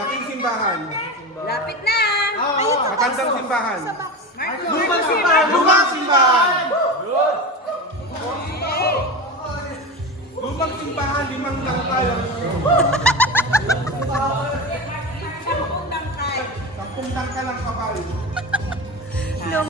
Laking simbahan. Lapit na. Matandang simbahan. Lumang simbahan. Lumang simbahan. Lumang simbahan, 5 tangkal. 10 tangkay. 10 tangkal ang kapal.